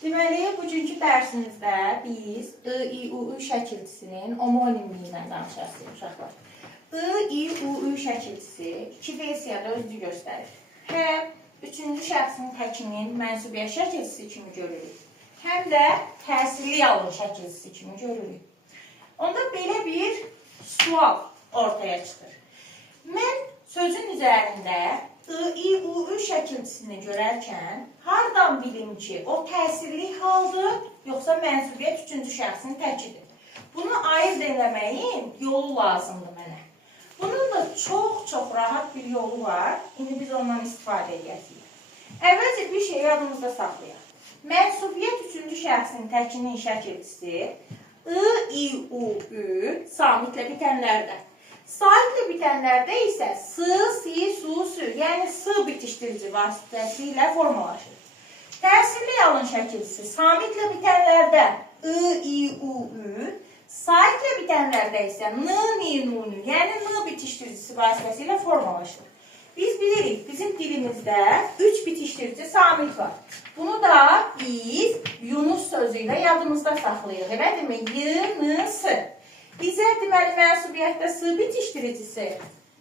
Deməli, bugünkü dərsimizdə biz I-I-U-Ü şəkilçisinin homonimliyindən danışacağıq uşaqlar. I-I-U-Ü şəkilçisi iki versiyada özünü göstərir. Həm üçüncü şəxsin təkinin mənsubiyyət şəkilçisi kimi görürük, həm də təsirli yalın şəkilçisi kimi görürük. Onda belə bir sual ortaya çıxır. Mən sözün üzərində I-I-U-Ü şəkilçisini görərkən hardan bilim ki, o təsirli haldır, yoxsa mənsubiyyət üçüncü şəxsin təkidir? Bunu ayırt eləməyin yolu lazımdır mənə. Bunun da çox rahat bir yolu var. İndi biz ondan istifadə edəcəyik. Əvvəlcə bir şey yadımızda saxlayaq. Mənsubiyyət üçüncü şəxsin təkinin şəkilçisi I-I-U-Ü samitlə bitənlərdə. Saitlə bitənlərdə isə s, si, su, sü, yəni s bitişdirici vasitəsilə formalaşır. Təsirli yalın şəkilçisi samitlə bitənlərdə I-I-U-Ü, saitlə bitənlərdə isə n, ni, nu, nü, yəni n bitişdiricisi vasitəsilə formalaşır. Biz bilirik, bizim dilimizdə 3 bitişdirici samit var. Bunu da biz Yunus sözü ilə yadımızda saxlayırıq. Elədirmi? Y, n, s. Bizə deməli mənsubiyyətdə s bitişdiricisi,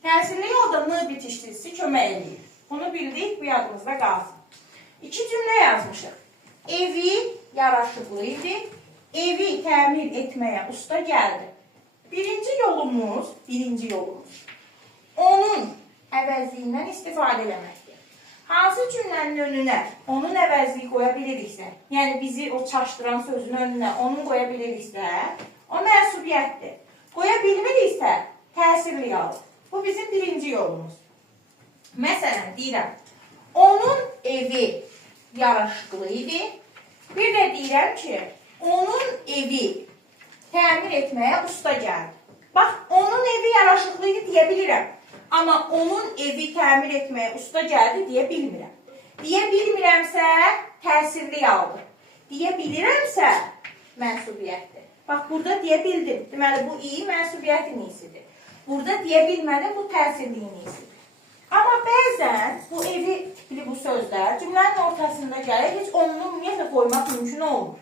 təsirli yolda n bitişdiricisi kömək edir. Bunu bildik, bu yadımızda qalsın. İki cümlə yazmışıq. Evi yaraşıqlı idi, evi təmir etməyə usta gəldi. Birinci yolumuz, onun əvəzliyindən istifadə eləməkdir. Hansı cümlənin önünə onun əvəzliyi qoya biliriksə, yəni bizi o çaşdıran sözün önünə onun qoya biliriksə, o mənsubiyyətdir. Qoya bilmiriksə, təsirli yalın. Bu bizim birinci yolumuz. Məsələn, deyirəm, onun evi yaraşıqlı idi. Bir də deyirəm ki, onun evi təmir etməyə usta gəldi. Bax, onun evi yaraşıqlı idi deyə bilirəm. Amma onun evi təmir etməyə usta gəldi deyə bilmirəm. Deyə bilmirəmsə, təsirli yalın. Deyə bilirəmsə, mənsubiyyətdir. Bax, burada deyə bildim. Deməli, bu i mənsubiyyətin iyisidir. Burada deyə bilmədim, bu təsirliyin iyisidir. Amma bəzən bu evi tipli bu sözlər cümlənin ortasında gəlir, heç onu ümumiyyətlə qoymaq mümkün olmur.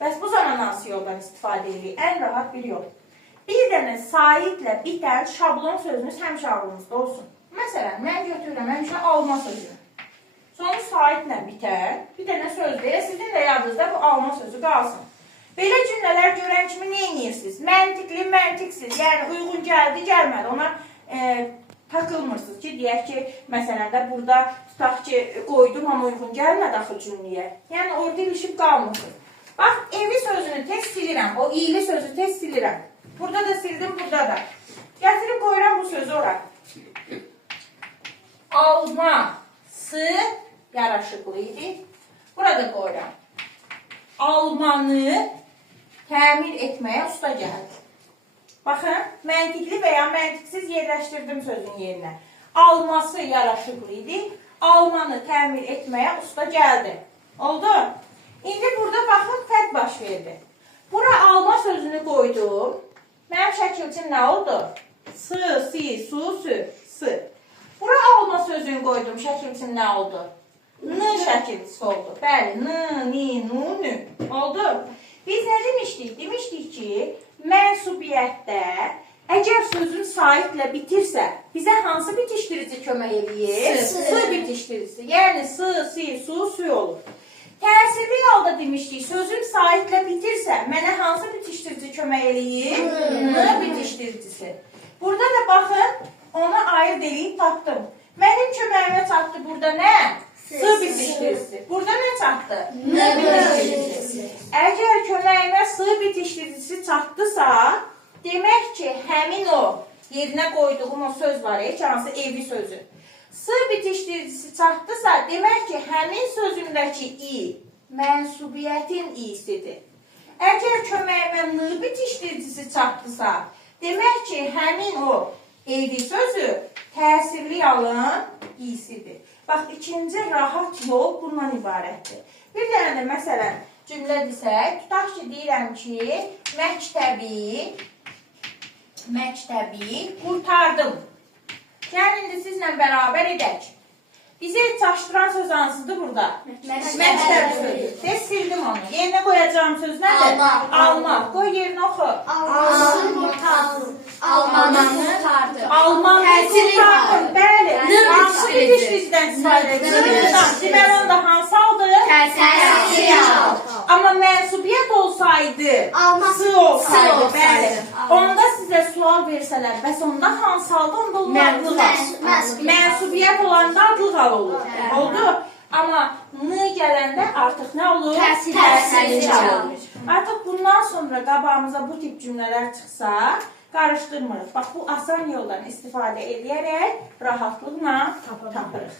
Bəs bu zaman hansı yoldan istifadə edirik? Ən rahat bir yol. Bir dənə saitlə bitən şablon sözünüz həmişə ağlınızda olsun. Məsələn, mən götürürəm həmişə alma sözünü. Sonra saitlə bitən bir dənə söz deyə sizin də yadınızda bu alma sözü qalsın. Belə cümlələr görən kimi nə edirsiniz? Məntiqli, məntiqsiz, yəni uyğun gəldi, gəlmədi. Ona takılmırsınız ki, deyək ki, məsələn də burada tutaq ki, qoydum, amma uyğun gəlmədi axı cümləyə. Yəni orada ilişib qalmırsınız. Bax, evi sözünü tez silirəm, o iyili sözü tez silirəm. Burada da sildim, burada da. Gətirib qoyuram bu sözü ora. Alması yaraşıqlı idi. Burada qoyuram. Almanı təmir etməyə usta gəldi. Baxın, məntiqli və ya məntiqsiz yerləşdirdim sözün yerinə. Alması yaraşıqlı idi, almanı təmir etməyə usta gəldi. Oldu? İndi burada baxın, fərq baş verdi. Bura alma sözünü qoydum. Mənim şəkilçim nə oldu? S, si, su, sü, s. Bura alma sözünü qoydum, şəkilçim nə oldu? N şəkilçisi oldu. Bəli, n, ni, nu, nü. Oldu? Biz nə demişdik? Demişdik ki, mənsubiyyətdə əgər sözün saitlə bitirsə, bizə hansı bitişdirici kömək eləyir? S bitişdiricisi. Yəni, s, si, su, sü olur. Təsirli yolda demişdik, sözün saitlə bitirsə, mənə hansı bitişdirici kömək eləyir? N bitişdiricisi. Burada da baxın, onu ayırt eləyib tapdım. Mənim köməyimə çatdı burada nə? S bitişdiricisi. Burada nə çatdı? N bitişdiricisi. Əgər köməyimə S bitişdiricisi çatdısa, demək ki, həmin o yerinə qoyduğum o söz var, hansı evi sözü. S bitişdiricisi çatdısa, demək ki, həmin sözündəki i mənsubiyyətin iyisidir. Əgər köməyimə N bitişdiricisi çatdısa, demək ki, həmin o evi sözü təsirli yalın iyisidir. Bax, ikinci rahat yol bundan ibarətdir. Bir dənə də məsələn cümlə desək, tutaq ki, deyirəm ki, məktəbi qurtardım. Gəlin indi sizlə bərabər edək. Bizi çaşdıran söz hansıdır burada? Məktəb sözü. Sildim onu. Alman söz nədir? Alma. Qoy yerinə oxu. Almanı qurtardı. Almanı qurtardım. Bəli. Hansı bir dişlicdən istifadə edilir? Deməli, onda hansı aldı? Təsir aldı. Amma mənsubiyyət olsaydı, sı olsaydı, bəli. Onda sizə sual versələr, bəs onda hansı aldı? Onda onlar adlıq al. Mənsubiyyət olanda adlıq al olur. Oldu? Amma n gələndə artıq nə olur? Təsir alır. Artıq bundan sonra qabağımıza bu tip cümlələr çıxsa, qarışdırmırıq. Bax, bu asan yoldan istifadə edərək rahatlıqla tapırıq.